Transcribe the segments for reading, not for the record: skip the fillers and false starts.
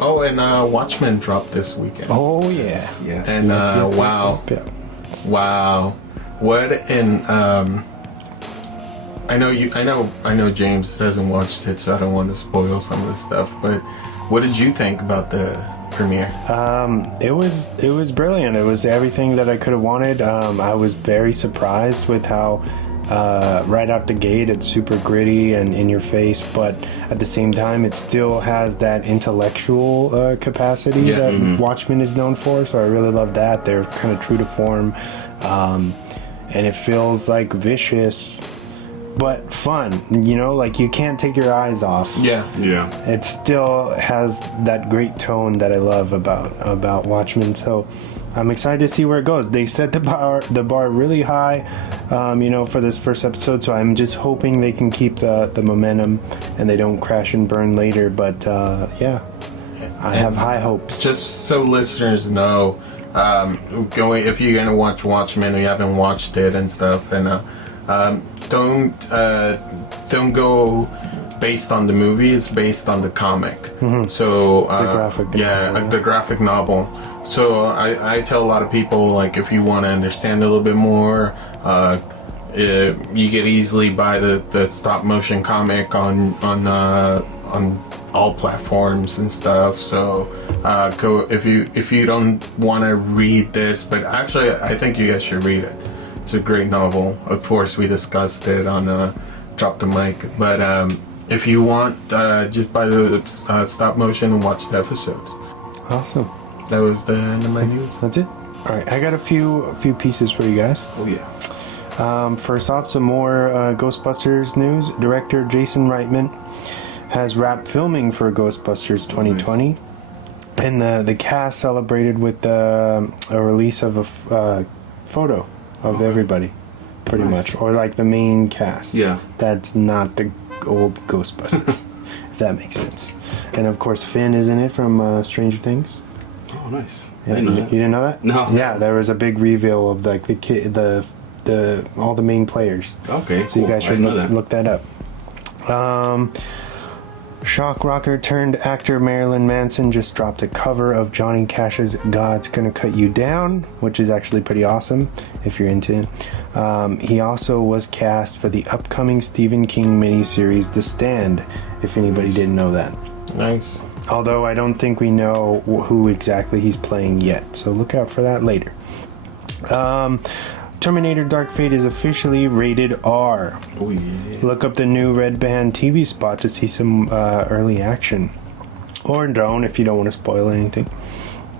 Oh, and Watchmen dropped this weekend. Oh yeah. Yes. And wow. Yep. Wow. What an I know James hasn't watched it, so I don't want to spoil some of the stuff, but what did you think about the premiere? It was brilliant. It was everything that I could have wanted. I was very surprised with how right out the gate it's super gritty and in your face, but at the same time it still has that intellectual capacity that Watchmen is known for, so I really love that. They're kind of true to form, and it feels like vicious but fun, like you can't take your eyes off. Yeah. It still has that great tone that I love about Watchmen, so I'm excited to see where it goes. They set the bar really high, for this first episode, so I'm just hoping they can keep the momentum and they don't crash and burn later, but yeah, I have high hopes. Just so listeners know, if you're gonna watch Watchmen or you haven't watched it and stuff, and don't go based on the movie. It's based on the comic. So the graphic novel, the graphic novel. So I tell a lot of people, like, if you want to understand a little bit more, you get easily buy the stop motion comic on all platforms and stuff. So go if you don't want to read this, but actually I think you guys should read it. It's a great novel. Of course, we discussed it on Drop the Mic, but if you want, just buy the stop motion and watch the episodes. Awesome. That was the end of my news. That's it. All right, I got a few pieces for you guys. Oh yeah. First off, some more Ghostbusters news. Director Jason Reitman has wrapped filming for Ghostbusters 2020, and the cast celebrated with a release of a photo of everybody, pretty much, or like the main cast. Yeah. That's not the old Ghostbusters, if that makes sense. And of course, Finn is in it from Stranger Things. Oh, nice. Yeah, you didn't know that? No. Yeah, there was a big reveal of like the all the main players. Okay. So you guys should look that up. Shock rocker turned actor Marilyn Manson just dropped a cover of Johnny Cash's God's Gonna Cut You Down, which is actually pretty awesome if you're into it. He also was cast for the upcoming Stephen King miniseries The Stand, if anybody didn't know that. Nice. Although I don't think we know who exactly he's playing yet, so look out for that later. Terminator Dark Fate is officially rated R. Oh yeah. Look up the new Red Band TV spot to see some early action. Or don't, if you don't want to spoil anything.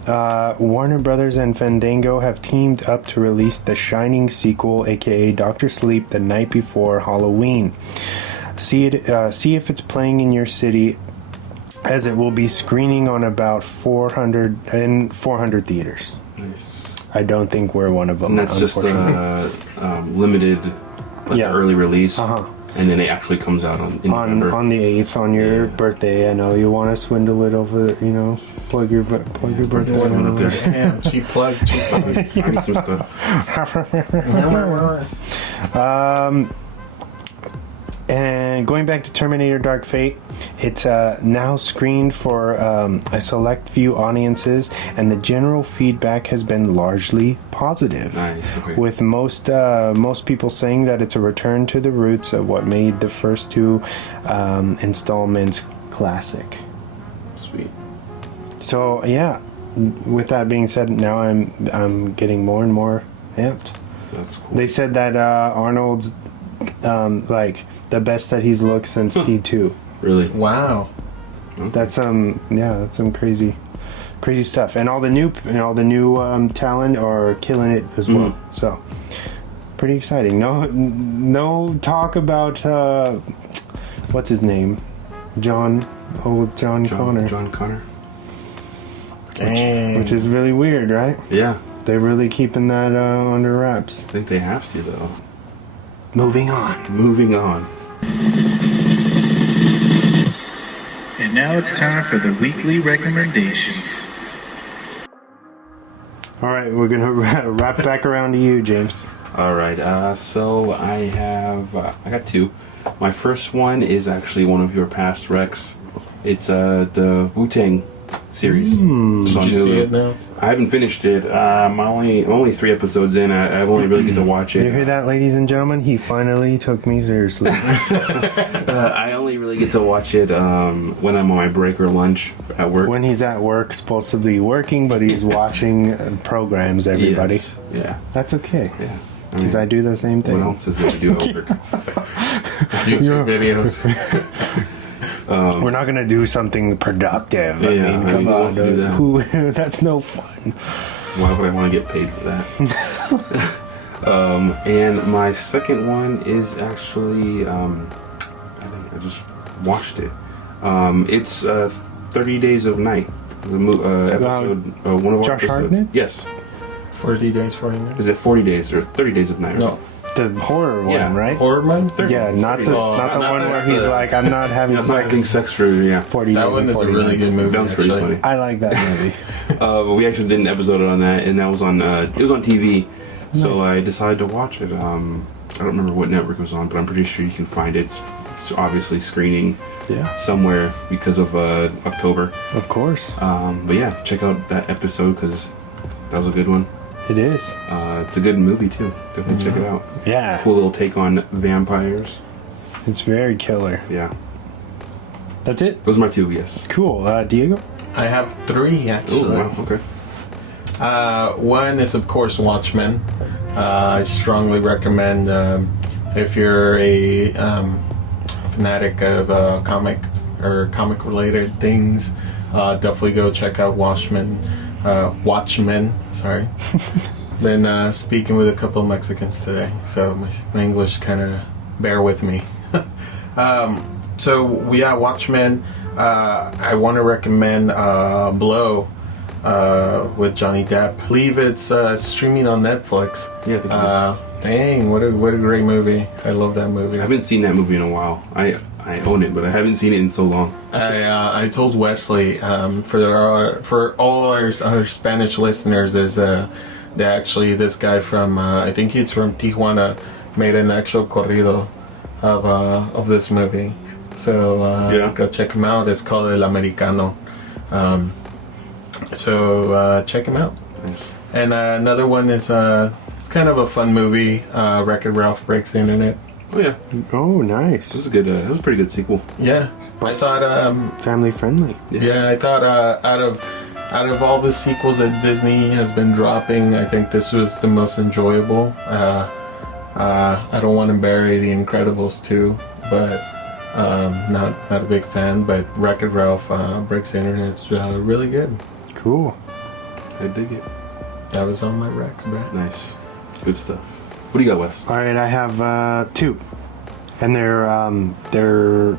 Warner Brothers and Fandango have teamed up to release The Shining sequel, aka Dr. Sleep, the night before Halloween. See if it's playing in your city, as it will be screening on about 400 theaters. Nice. I don't think we're one of them. And that's just limited, early release, and then it actually comes out in November. On the 8th, on your birthday. I know you want to swindle it over, plug your birthday. Damn, cheap plug. I need some stuff. And going back to Terminator Dark Fate, it's now screened for a select few audiences, and the general feedback has been largely positive. Nice, okay. With most people saying that it's a return to the roots of what made the first two installments classic. Sweet. So yeah, with that being said, now I'm getting more and more amped. That's cool. They said that Arnold's the best that he's looked since T2. Really? Wow. Okay. That's that's some crazy stuff, and all the new talent are killing it as well. So pretty exciting. No talk about what's his name, John Connor. John Connor. Which is really weird, right? Yeah. They're really keeping that under wraps. I think they have to, though. Moving on. And now it's time for the weekly recommendations. All right, we're gonna wrap back around to you, James. All right. So I got two. My first one is actually one of your past recs. It's the Wu-Tang series. It's on Did you see Hulu. it now? I haven't finished it. I'm only 3 episodes in. I've only really get to watch You it. hear that, ladies and gentlemen? He finally took me seriously. I only really get to watch it when I'm on my break or lunch at work. When he's at work, supposed to be working, but he's watching programs, everybody. Yes. Yeah. That's okay. Yeah. Because I do the same thing. What else is there to do at work? YouTube videos. We're not going to do something productive. I Yeah, mean, come who on. wants to do that? That's no fun. Why would I want to get paid for that? And my second one is actually, I think I just watched it. It's 30 Days of Night. The episode, one of our Josh episodes. Hartnett? Yes. 40 days, 40 minutes. Is it 40 days or 30 Days of Night? No. The horror Yeah. one, right? Horror man? 30 Yeah, days, not 30 the days. not the not one the- where he's like, I'm not having I'm not having sex. sex for, yeah. 40 That days one and is a 40 really nights. good movie. That was pretty actually. funny. I like that movie. But we actually did an episode on that, and that was on, it was on TV. So I decided to watch it. I don't remember what network it was on, but I'm pretty sure you can find it. It's obviously screening Yeah, somewhere because of October. of course. But yeah, check out that episode because that was a good one. It is. It's a good movie too. Definitely check it out. Yeah, Cool little take on vampires. it's very killer. Yeah, That's it. those are my 2. Yes. Cool. Diego? I have 3 Oh actually. wow. Okay. One is of course Watchmen. I strongly recommend if you're a fanatic of comic or comic related things, definitely go check out Watchmen. Sorry. Been speaking with a couple of Mexicans today, so my English kind of bear with me. Watchmen. I want to recommend Blow with Johnny Depp. I believe it's streaming on Netflix. Yeah, I think it is. Dang, what a great movie! I love that movie. I haven't seen that movie in a while. I own it, but I haven't seen it in so long. I told Wesley for all our Spanish listeners is that actually this guy from I think he's from Tijuana made an actual corrido of this movie. So go check him out. It's called El Americano. Check him out. Nice. And another one is it's kind of a fun movie. Wreck-It Ralph Breaks the Internet. Oh yeah, Oh, nice. it was a good. It was a pretty good sequel. Yeah, I thought. Family friendly. Yes. Yeah, I thought out of all the sequels that Disney has been dropping, I think this was the most enjoyable. I don't want to bury The Incredibles 2, but not a big fan. But Wreck-It Ralph Breaks the Internet is really good. Cool. I dig it. That was on my Rex, Brad. Nice, good stuff. What do you got, Wes? All right, I have 2, and they're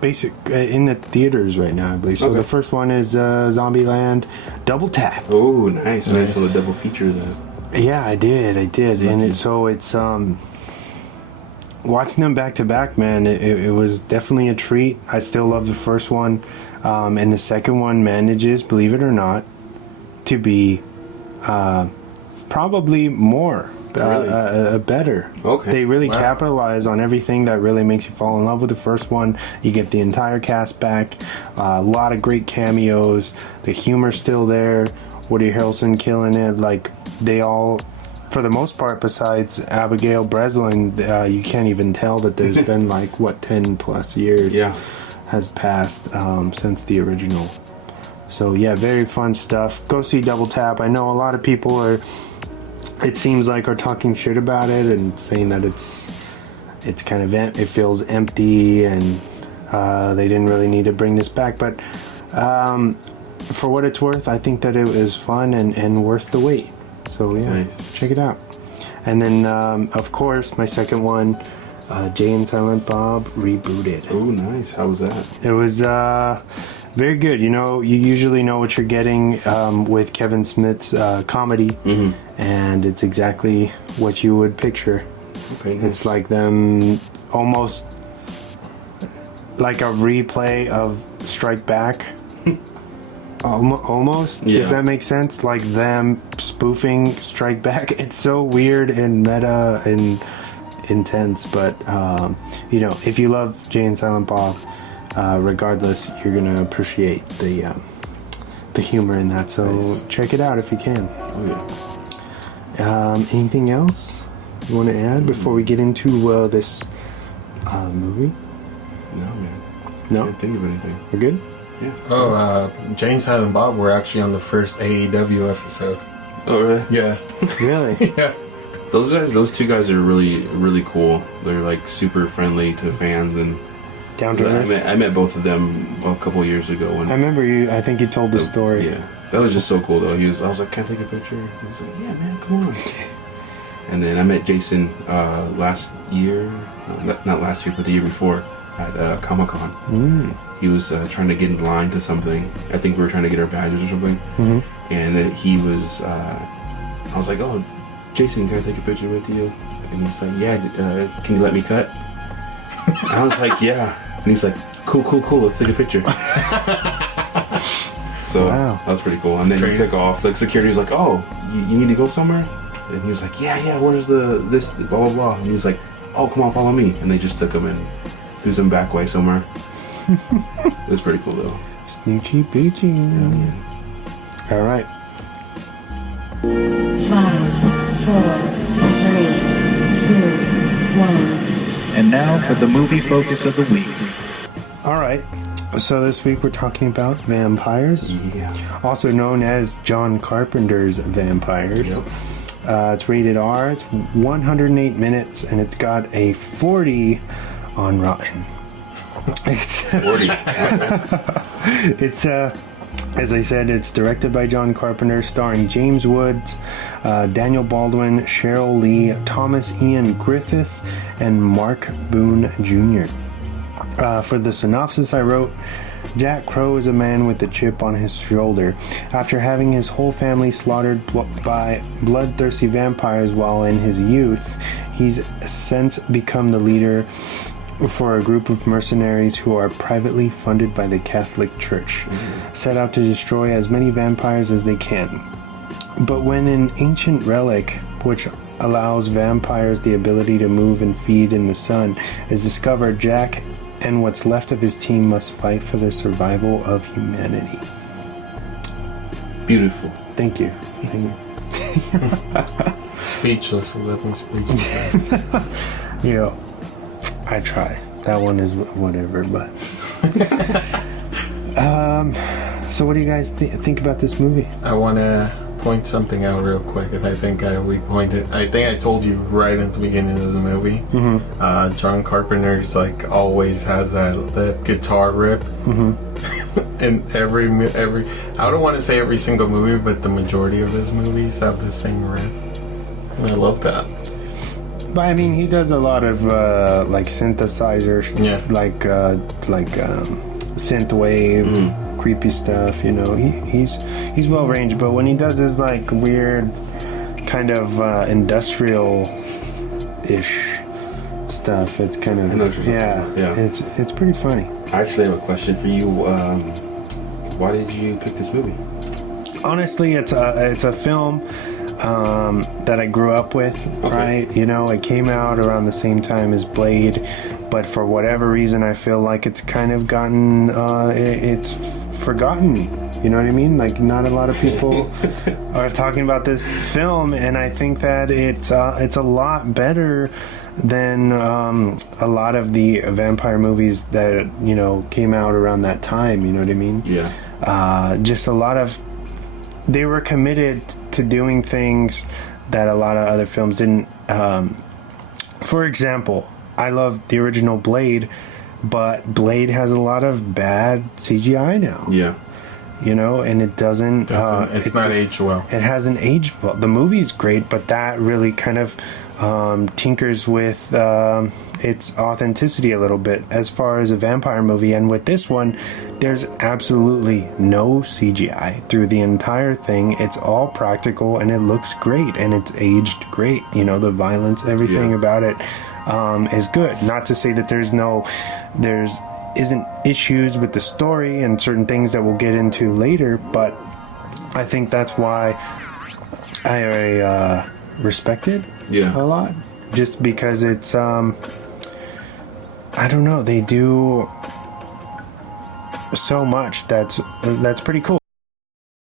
basic in the theaters right now, I believe. So Okay. the first one is Zombieland Double Tap. Oh, nice. Nice. On the double feature of that. Yeah, I did, and it's watching them back to back, man. It was definitely a treat. I still love the first one, and the second one manages, believe it or not, to be probably more better. Okay. They really Wow. capitalize on everything that really makes you fall in love with the first one. You get the entire cast back, a lot of great cameos. The humor's still there. Woody Harrelson killing it. Like they all, for the most part, besides Abigail Breslin, you can't even tell that there's been 10 plus years has passed since the original. So yeah, very fun stuff. Go see Double Tap. I know a lot of people it seems like are talking shit about it and saying that it's kind of it feels empty and they didn't really need to bring this back. But for what it's worth, I think that it was fun and worth the wait. So yeah, Nice. check it out. And then of course my second one, Jay and Silent Bob rebooted. Oh, nice. How was that? It was very good. You know, you usually know what you're getting with Kevin Smith's comedy, and it's exactly what you would picture. Okay, nice. It's like them almost like a replay of Strike Back. Almost, Yeah. if that makes sense. Like them spoofing Strike Back. It's so weird and meta and intense, but you know, if you love Jay and Silent Bob, regardless, you're gonna appreciate the the humor in that. So Nice. check it out if you can. Oh yeah. Anything else you want to add before we get into this movie? No, man. No? Can't think of anything. We're good? Yeah. Oh, Jane, Silent Bob were actually on the first AEW episode. Oh really? Yeah. Really? Yeah. Those two guys are really, really cool. They're like super friendly to fans, and Down to earth? I met both of them a couple years ago. When I remember you. I think you told the story. Yeah, that was just so cool though. I was like, "Can I take a picture?" He was like, "Yeah, man, come on." And then I met Jason last year, not last year, but the year before at Comic-Con. He was trying to get in line to something. I think we were trying to get our badges or something. And he was. I was like, "Oh, Jason, can I take a picture with you?" And he's like, "Yeah, can you let me cut?" I was like, "Yeah." And he's like, cool, let's take a picture. So Wow. that was pretty cool. And then he took off. Like security was like, "Oh, you need to go somewhere?" And he was like, yeah, where's this blah blah blah. And he's like, "Oh, come on, follow me." And they just took him and threw some back way somewhere. It was pretty cool though. Snoochie boochie. Yeah. All right. 5, 4, 3, 2, 1. And now for the movie focus of the week. All right. So this week we're talking about vampires, Yeah. also known as John Carpenter's vampires. Yep. It's rated R. It's 108 minutes, and it's got a 40 on Rotten. It's 40. It's as I said, it's directed by John Carpenter, starring James Woods, Daniel Baldwin, Cheryl Lee, Thomas Ian Griffith, and Mark Boone Jr. For the synopsis I wrote, Jack Crow is a man with a chip on his shoulder. After having his whole family slaughtered by bloodthirsty vampires while in his youth, he's since become the leader for a group of mercenaries who are privately funded by the Catholic Church, set out to destroy as many vampires as they can. But when an ancient relic, which allows vampires the ability to move and feed in the sun, is discovered, Jack and what's left of his team must fight for the survival of humanity. Beautiful. Thank you. Thank you. Speechless. Left me speechless. You know, I try. That one is whatever, but... So what do you guys think about this movie? I want to point something out real quick, and I think I told you right at the beginning of the movie. John Carpenter's like always has that guitar rip. In every I don't want to say every single movie, but the majority of his movies have the same riff, and I love that. But I mean, he does a lot of like synthesizers, like synth wave, creepy stuff. You know, he's well ranged. But when he does his like weird kind of industrial-ish stuff, it's kind of yeah. It's pretty funny. I actually have a question for you. Why did you pick this movie? Honestly, it's a film that I grew up with, right? You know, it came out around the same time as Blade, but for whatever reason, I feel like it's kind of gotten, it's forgotten. You know what I mean? Like, not a lot of people are talking about this film, and I think that it's a lot better than a lot of the vampire movies that, you know, came out around that time. You know what I mean? Yeah. Just a lot of... They were committed to doing things that a lot of other films didn't. For example, I love the original Blade, but Blade has a lot of bad CGI now. Yeah. You know, and it doesn't... It's not aged well. It hasn't aged well. The movie's great, but that really kind of tinkers with its authenticity a little bit as far as a vampire movie. And with this one, there's absolutely no CGI through the entire thing. It's all practical, and it looks great, and it's aged great. You know, the violence, everything about it is good. Not to say that there isn't issues with the story and certain things that we'll get into later, but I think that's why I respect it a lot, just because it's I don't know, they do so much that's pretty cool.